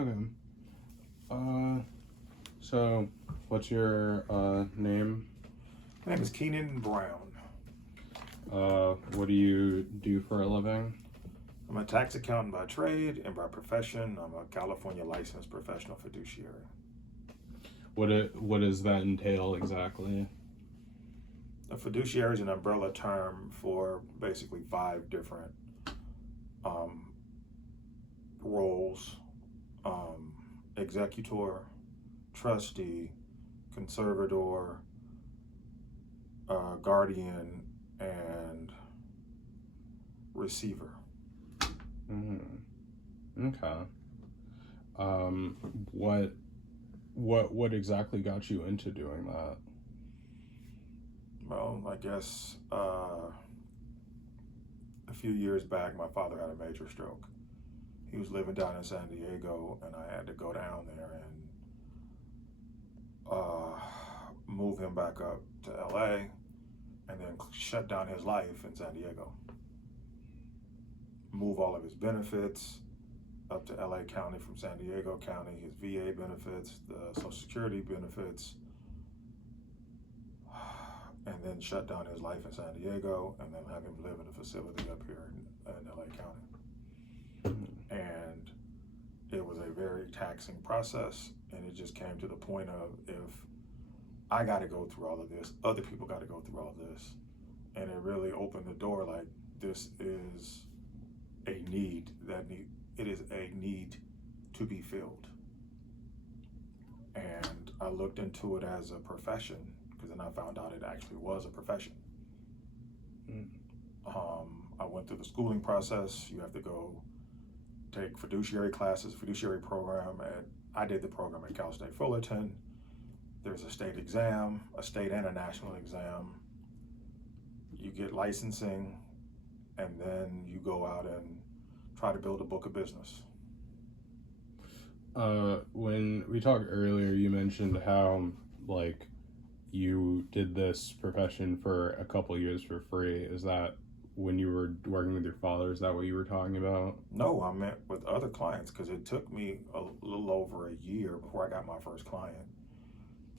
Okay. Uh, so what's your name? My name is Keenan Brown. What do you do for a living? I'm a tax accountant by trade, and by profession, I'm a California licensed professional fiduciary. What does that entail exactly? A fiduciary is an umbrella term for basically five different um, roles: um, executor, trustee, conservator, guardian, and receiver. Okay. Um, what what exactly got you into doing that? Well, I guess a few years back, my father had a major stroke. He was living down in San Diego, and I had to go down there and move him back up to LA, and then shut down his life in San Diego. Move all of his benefits up to LA County from San Diego County, his VA benefits, the Social Security benefits, and then shut down his life in San Diego, and then have him live in a facility up here in LA County. And it was a very taxing process, and it just came to the point of, if I got to go through all of this, other people got to go through all this. And it really opened the door, like, this is a need it is a need to be filled. And I looked into it as a profession, because then I found out it actually was a profession. I went through the schooling process. You have to go take fiduciary classes, fiduciary program. I did the program at Cal State Fullerton. There's a state exam, a state and a national exam. You get licensing, and then you go out and try to build a book of business. When we talked earlier, you mentioned how, like, you did this profession for a couple years for free. Is that when you were working with your father? Is that what you were talking about? No, I meant with other clients, because it took me a little over a year before I got my first client.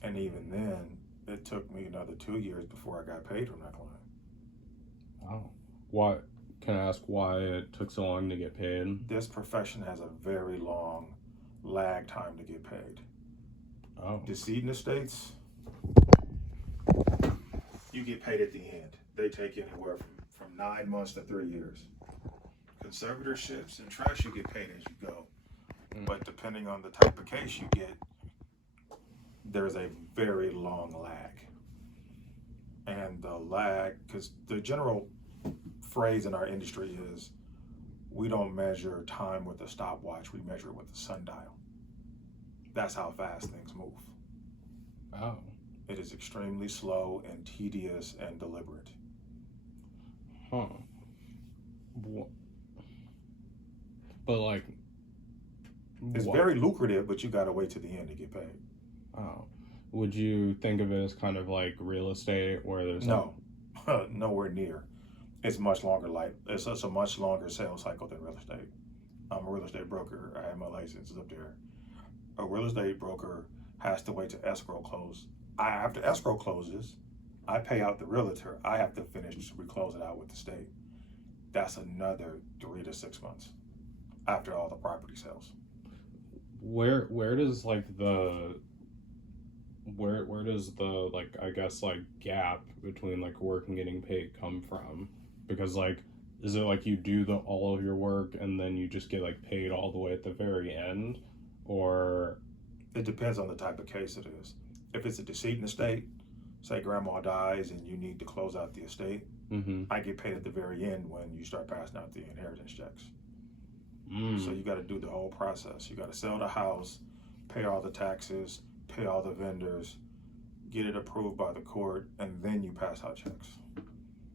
And even then, it took me another 2 years before I got paid from that client. Oh. What? Can I ask why it took so long to get paid? This profession has a very long lag time to get paid. Oh. Decedent estates, you get paid at the end. They take anywhere from 9 months to 3 years. Conservatorships and trust, you get paid as you go. But depending on the type of case you get, there's a very long lag. And the lag, because the general phrase in our industry is, we don't measure time with a stopwatch, we measure it with a sundial. That's how fast things move. Oh. It is extremely slow and tedious and deliberate. Huh. But, like, it's very lucrative, but you gotta wait to the end to get paid. Oh. Would you think of it as kind of like real estate, where there's no, nowhere near. It's much longer. It's a much longer sales cycle than real estate. I'm a real estate broker. I have my license up there. A real estate broker has to wait to escrow close. After escrow closes, I pay out the realtor. I have to we close it out with the state. That's another 3 to 6 months after all the property sales. Where does like the where does the, like, I guess, like, gap between like work and getting paid come from? Because, like, is it like you do all of your work and then you just get like paid all the way at the very end, or? It depends on the type of case it is. If it's a decedent estate, say grandma dies and you need to close out the estate, I get paid at the very end when you start passing out the inheritance checks. So you got to do the whole process. You got to sell the house, pay all the taxes, pay all the vendors, get it approved by the court, and then you pass out checks.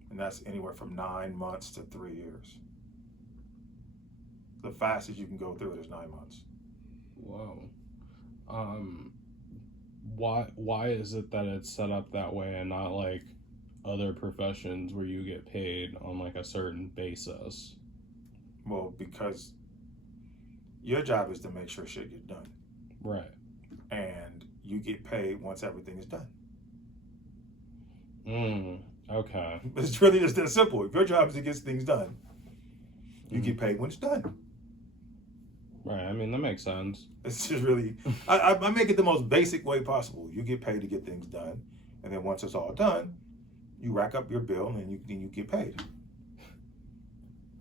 And that's anywhere from 9 months to 3 years. The fastest you can go through it is 9 months. Whoa. Why is it that it's set up that way and not like other professions where you get paid on like a certain basis? Well, because Your job is to make sure shit gets done. Right. And you get paid once everything is done. Okay. It's really just that simple. If your job is to get things done, you get paid when it's done. Right. I mean, that makes sense. It's just really, I make it the most basic way possible. You get paid to get things done, and then once it's all done, you rack up your bill and you get paid.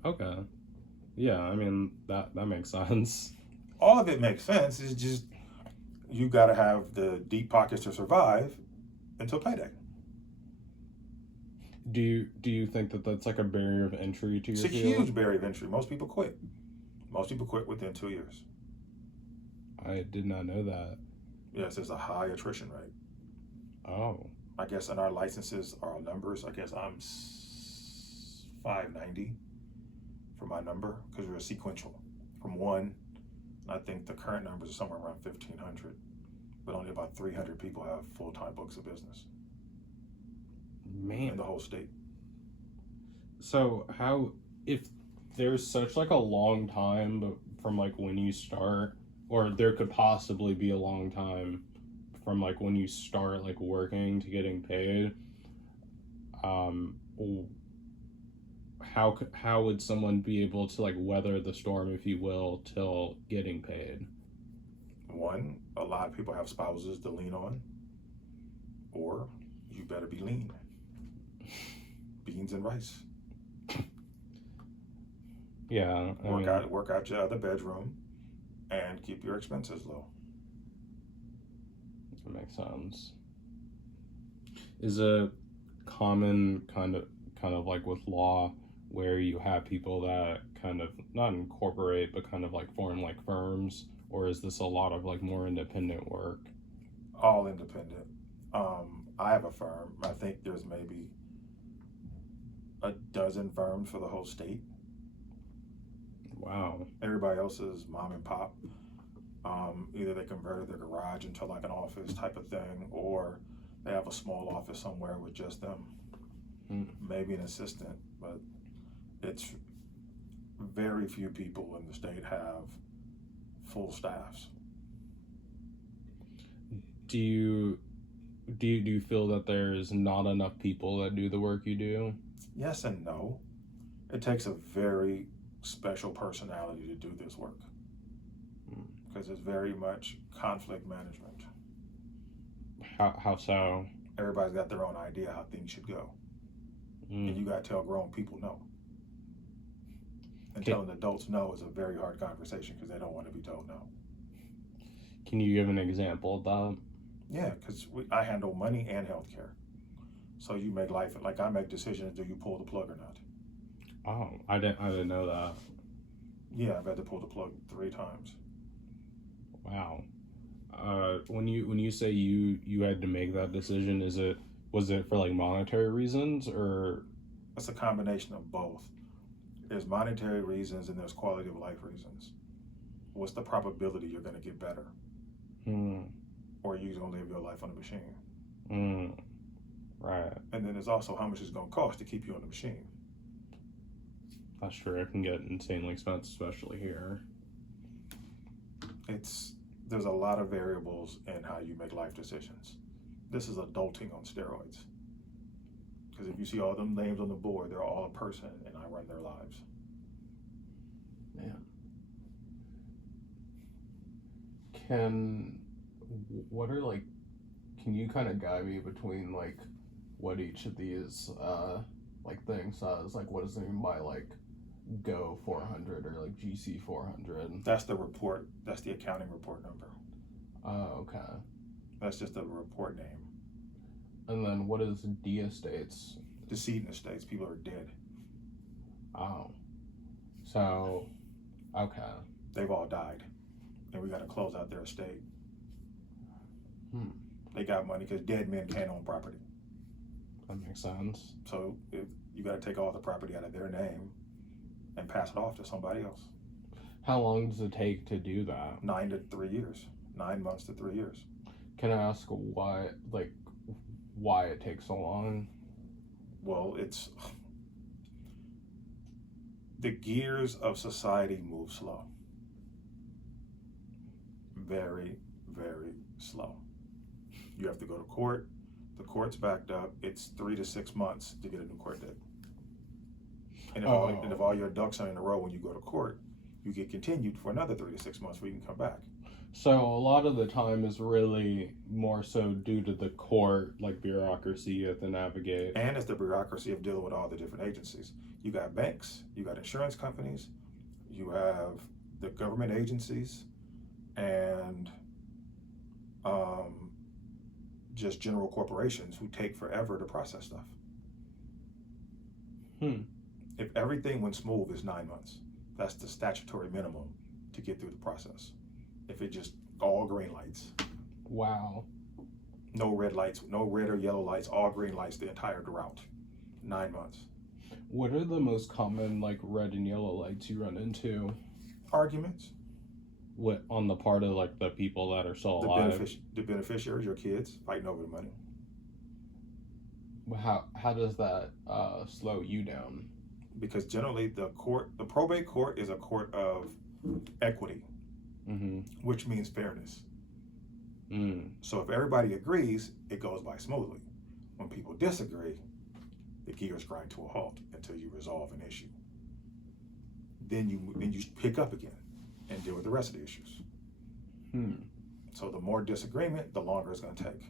Okay. Yeah, I mean, that makes sense. All of it makes sense. It's just you got to have the deep pockets to survive until payday. Do you think that that's like a barrier of entry to your It's a field? huge barrier of entry. Most people quit. Most people quit within 2 years. I did not know that. Yes, there's a high attrition rate. Oh. I guess in our licenses, our numbers, I guess I'm 590 for my number because we're sequential from 1. I think the current numbers are somewhere around 1,500, but only about 300 people have full-time books of business in Man. the whole state. So how, if there's such like a long time from like when you start, or there could possibly be a long time from like when you start like working to getting paid, how would someone be able to like weather the storm, if you will, till getting paid? 1, a lot of people have spouses to lean on, or you better be lean. Beans and rice. Yeah. Work out your other bedroom and keep your expenses low. That makes sense. Is a common kind of like with law where you have people that kind of not incorporate but kind of like form like firms, or is this a lot of like more independent work? All independent. I have a firm. I think there's maybe a dozen firms for the whole state. Wow. Everybody else is mom and pop. Either they converted their garage into like an office type of thing, or they have a small office somewhere with just them. Maybe an assistant, but it's very few people in the state have full staffs. Do you feel that there's not enough people that do the work you do? Yes and no. It takes a very special personality to do this work because it's very much conflict management. How so? Everybody's got their own idea how things should go, and you got to tell grown people no. And telling adults no is a very hard conversation because they don't want to be told no. Can you give an example of that? Yeah, because I handle money and healthcare. So you make life, like I make decisions, do you pull the plug or not? Oh, I didn't know that. Yeah, I've had to pull the plug 3 times. Wow. When you say you had to make that decision, was it for like monetary reasons, or? It's a combination of both. There's monetary reasons and there's quality of life reasons. What's the probability you're going to get better? Or are you going to live your life on a machine? Right. And then there's also how much it's going to cost to keep you on the machine. That's true. It can get insanely expensive, especially here. There's a lot of variables in how you make life decisions. This is adulting on steroids. Because if you see all them names on the board, they're all a person, and I run their lives. Man. Can you kind of guide me between like what each of these like things says? Like, what does it mean by like Go 400 or like GC 400? That's the report. That's the accounting report number. Oh, okay. That's just a report name. And then what is D estates? Decedent estates. People are dead. Oh. So, okay. They've all died. And we got to close out their estate. They got money because dead men can't own property. That makes sense. So you got to take all the property out of their name and pass it off to somebody else. How long does it take to do that? 9 to 3 years. 9 months to 3 years. Can I ask why it takes so long? Well, it's the gears of society move slow. very, very slow. You have to go to court. The court's backed up. It's 3 to 6 months to get a new court date. And if all your ducks are in a row when you go to court, you get continued for another 3 to 6 months before you can come back. So a lot of the time is really more so due to the court, like bureaucracy you have to navigate. And it's the bureaucracy of dealing with all the different agencies. You got banks, you got insurance companies, you have the government agencies, and just general corporations who take forever to process stuff. If everything went smooth, it's 9 months. That's the statutory minimum to get through the process. If it just all green lights. Wow. No red lights, no red or yellow lights, all green lights the entire route. 9 months. What are the most common like red and yellow lights you run into? Arguments. What on the part of like the people that are still alive? The beneficiaries, your kids, fighting over the money. How does that slow you down? Because generally the probate court is a court of equity, which means fairness. So if everybody agrees, it goes by smoothly. When people disagree, the gears grind to a halt until you resolve an issue. Then you pick up again and deal with the rest of the issues. So the more disagreement, the longer it's going to take.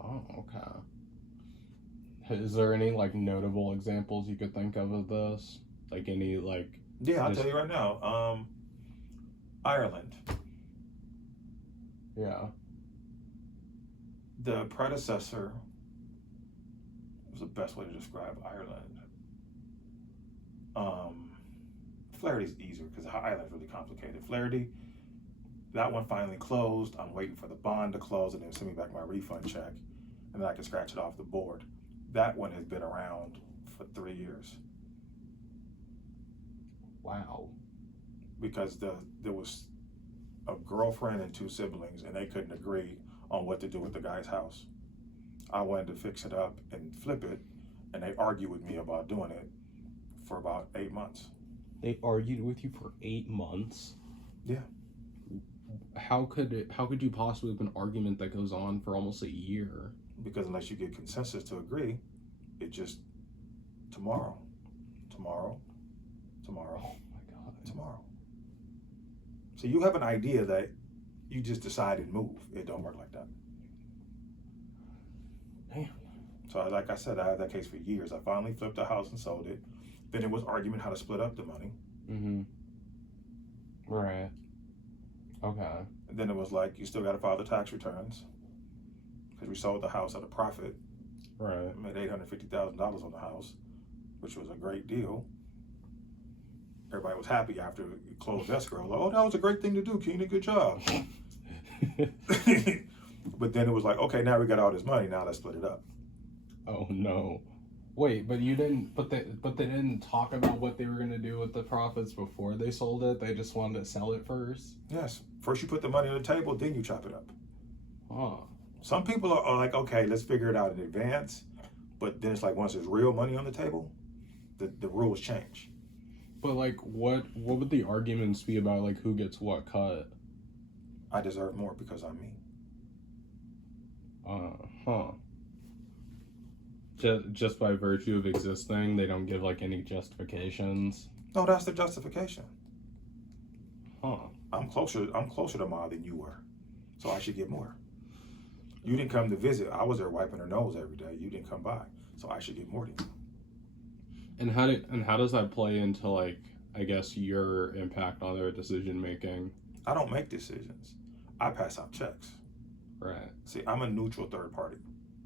Oh, okay. Is there any like notable examples you could think of this? Like any like? Yeah, I'll tell you right now. Ireland. Yeah. The predecessor was the best way to describe Ireland. Flaherty's easier because Ireland's really complicated. Flaherty, that one finally closed. I'm waiting for the bond to close and then send me back my refund check, and then I can scratch it off the board. That one has been around for 3 years. Wow. Because there was a girlfriend and 2 siblings, and they couldn't agree on what to do with the guy's house. I wanted to fix it up and flip it, and they argued with me about doing it for about 8 months. They argued with you for 8 months? Yeah. How could you possibly have an argument that goes on for almost a year? Because unless you get consensus to agree, it just tomorrow. Oh my God. Tomorrow. So you have an idea that you just decide and move. It don't work like that. Damn. So like I said, I had that case for years. I finally flipped the house and sold it. Then it was argument how to split up the money. Right. Okay. And then it was like, you still got to file the tax returns because we sold the house at a profit. Right. Made $850,000 on the house, which was a great deal. Everybody was happy after it closed escrow. Like, oh, that was a great thing to do, Keenan. Good job. But then it was like, okay, now we got all this money. Now let's split it up. Oh no. Wait, but you didn't. But they didn't talk about what they were gonna do with the profits before they sold it. They just wanted to sell it first. Yes. First you put the money on the table, then you chop it up. Huh. Some people are like, okay, let's figure it out in advance. But then it's like once there's real money on the table, the rules change. But like, what would the arguments be about? Like, who gets what cut? I deserve more because I'm me. Huh. Just by virtue of existing, they don't give like any justifications. No, that's the justification. Huh. I'm closer to Ma than you were, so I should get more. You didn't come to visit. I was there wiping her nose every day. You didn't come by, so I should get more than you. And how does that play into like, I guess, your impact on their decision making? I don't make decisions. I pass out checks. Right. See, I'm a neutral third party.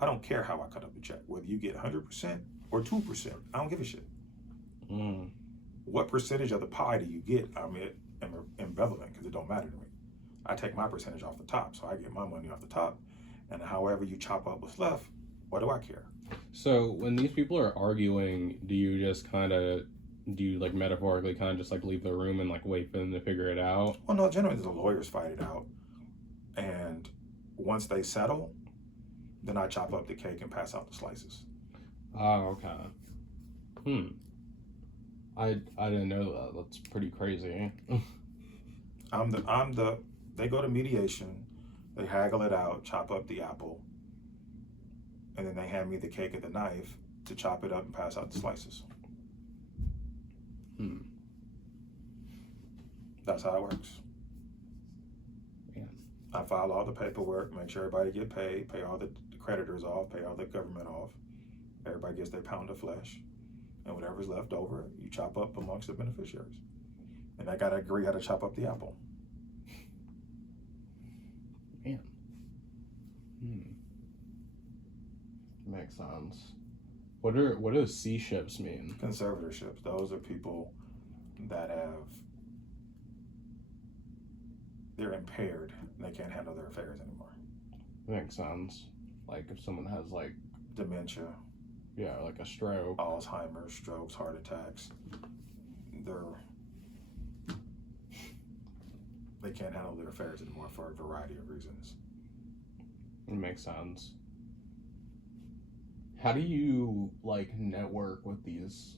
I don't care how I cut up the check, whether you get 100% or 2%. I don't give a shit. What percentage of the pie do you get? I'm ambivalent because it don't matter to me. I take my percentage off the top, so I get my money off the top. And however you chop up what's left, what do I care? So when these people are arguing, do you like metaphorically kind of just like leave the room and like wait for them to figure it out? Well, no, generally the lawyers fight it out. And once they settle, then I chop up the cake and pass out the slices. Oh, okay. I didn't know that. That's pretty crazy. They go to mediation, they haggle it out, chop up the apple, and then they hand me the cake and the knife to chop it up and pass out the slices. That's how it works. Yeah. I file all the paperwork, make sure everybody get paid, pay all the creditors off, pay all the government off. Everybody gets their pound of flesh, and whatever's left over, you chop up amongst the beneficiaries. And I gotta agree how to chop up the apple. Man. Makes sense. What does C-ships mean? Conservatorships. Those are people that they're impaired and they can't handle their affairs anymore. Makes sense. Like if someone has like Dementia, yeah, like a stroke, Alzheimer's, strokes, heart attacks, they can't handle their affairs anymore for a variety of reasons. it makes sense. How do you like network with these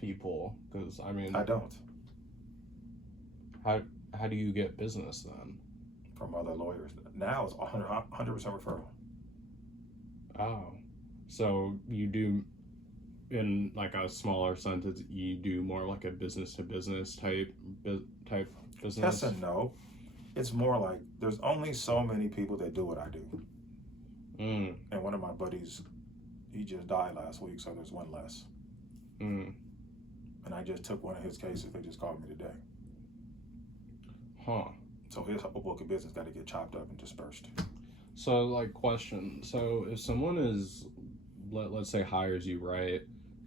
people? Because I mean, I don't. How do you get business then? From other lawyers. Now it's 100% referral. Oh, so you do, in like a smaller sentence, you do more like a business to business type business? Yes and no. It's more like there's only so many people that do what I do. And one of my buddies, he just died last week, so there's one less. And I just took one of his cases. They just called me today. Huh. So his whole book of business got to get chopped up and dispersed. So, like, question. So, if someone is, let's say, hires you, right,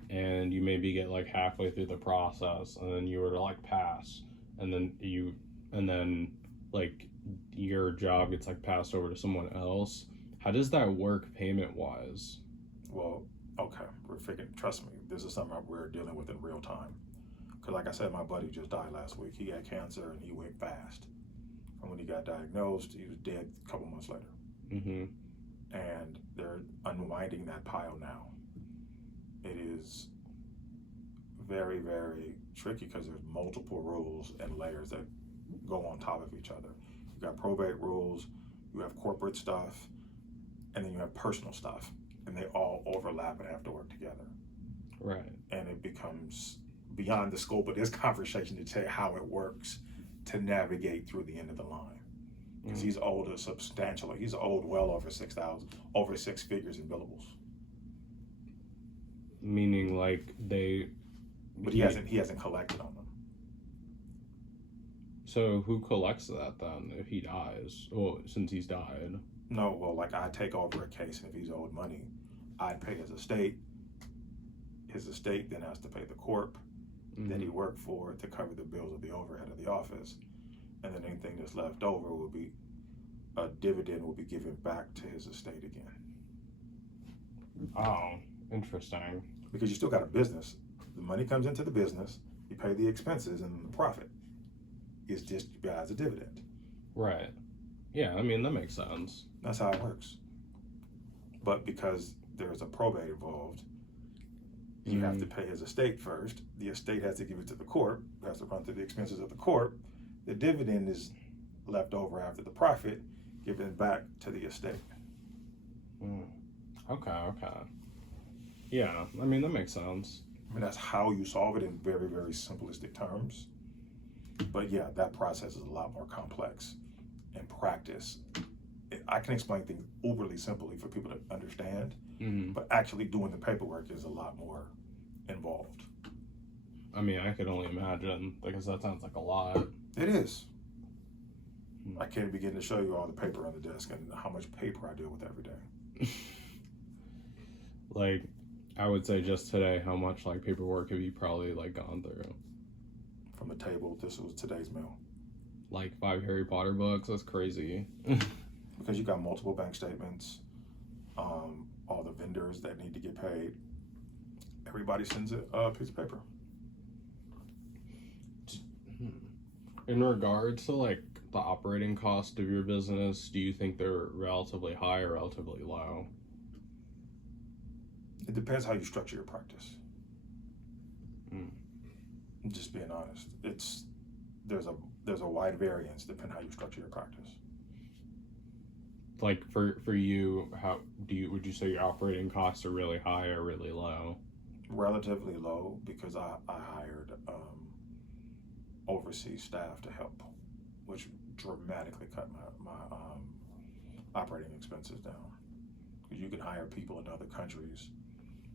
and you maybe get like halfway through the process, and then you were to like pass, and then like your job gets like passed over to someone else. How does that work payment wise? Well, okay, we're figuring. Trust me, this is something we're dealing with in real time. Because, like I said, my buddy just died last week. He had cancer and he went fast. And when he got diagnosed, he was dead a couple months later. And they're unwinding that pile now. It is very, very tricky because there's multiple rules and layers that go on top of each other. You got probate rules, you have corporate stuff, and then you have personal stuff, and they all overlap and have to work together. Right. And it becomes beyond the scope of this conversation to tell you how it works to navigate through the end of the line. Because he's owed a substantial, he's owed well over 6,000, over 6 figures in billables. Meaning like but he hasn't collected on them. So who collects that then if he dies? Well, since he's died. No, well, like I take over a case, and if he's owed money, I'd pay his estate. His estate then has to pay the corp that he worked for to cover the bills of the overhead of the office. And then anything that's left over will be a dividend will be given back to his estate again. Oh, interesting. Because you still got a business. The money comes into the business, you pay the expenses, and the profit is distributed as a dividend. Right. Yeah, I mean, that makes sense. That's how it works. But because there's a probate involved, you have to pay his estate first. The estate has to give it to the corp, has to run through the expenses of the corp. The dividend is left over after the profit, given back to the estate. Okay. Yeah, I mean, that makes sense. I mean, that's how you solve it in very, very simplistic terms. But yeah, that process is a lot more complex. In practice, I can explain things overly simply for people to understand, but actually doing the paperwork is a lot more involved. I mean, I could only imagine, because that sounds like a lot. It is. I can't begin to show you all the paper on the desk and how much paper I deal with every day. Like, I would say just today, how much like paperwork have you probably like gone through? From the table, this was today's mail. Like 5 Harry Potter books? That's crazy. Because you got multiple bank statements, all the vendors that need to get paid. Everybody sends a piece of paper. In regards to like the operating cost of your business, do you think they're relatively high or relatively low? It depends how you structure your practice. I'm just being honest. there's a wide variance depending how you structure your practice. Like for you, how would you say your operating costs are really high or really low? Relatively low because I hired overseas staff to help, which dramatically cut my operating expenses down. Because you can hire people in other countries,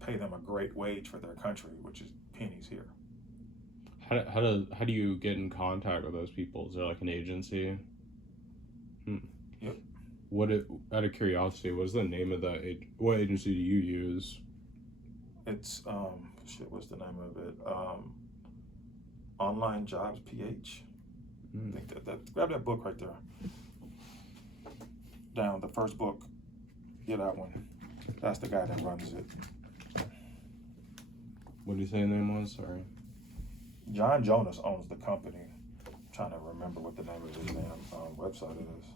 pay them a great wage for their country, which is pennies here. How do you get in contact with those people? Is there like an agency? Yep. Out of curiosity, what's the name of that? What agency do you use? It's what's the name of it? Online Jobs PH. I think that grab that book right there. Down the first book. Get that one. That's the guy that runs it. What did you say the name was? Sorry. John Jonas owns the company. I'm trying to remember what the name of his damn website is.